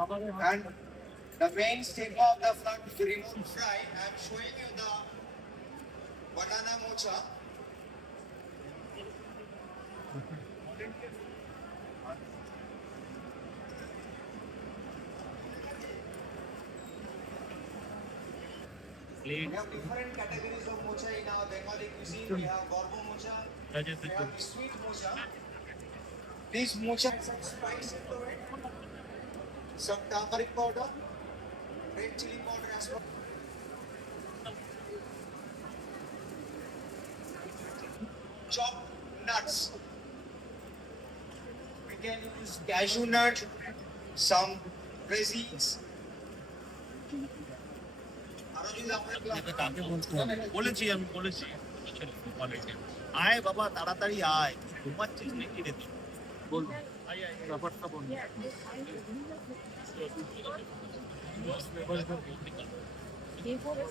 And the main staple of the front remote fry, I'm showing you the banana mocha. We have different categories of mocha in our Bengali cuisine. We have Gorbo mocha, we have sweet mocha. This mocha has some spice into it, some turmeric powder, red chili powder as well. Chopped nuts. We can use cashew nut, some raisins. আরো যদি আপনার কাকে বলতে হবে বলেছি আমি বলেছি আয় বাবা তাড়াতাড়ি আয় ঘুমাচ্ছিস নাকি রে তুই বলবো আয় আয় ব্যাপারটা বলবো এরপরে